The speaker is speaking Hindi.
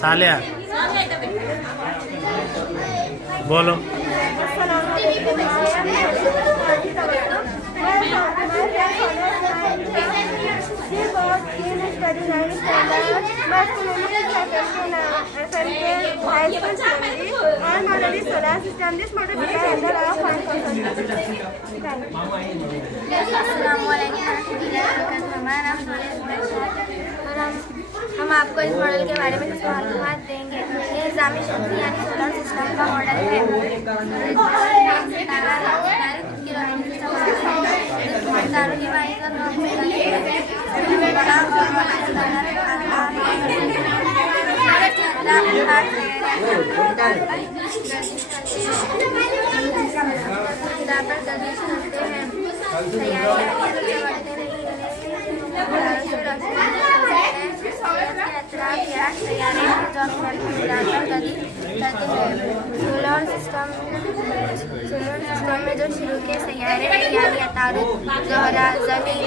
सालिया बोलो। हम आपको इस मॉडल के बारे में कुछ मालूमात देंगे। ये निज़ामी शक्ति यानी सोलर सिस्टम का मॉडल है। तारों की वाही का सोलर सिस्टम में जो शुरू के सैयारे यानी अतारुत, ज़ोहरा, ज़मीन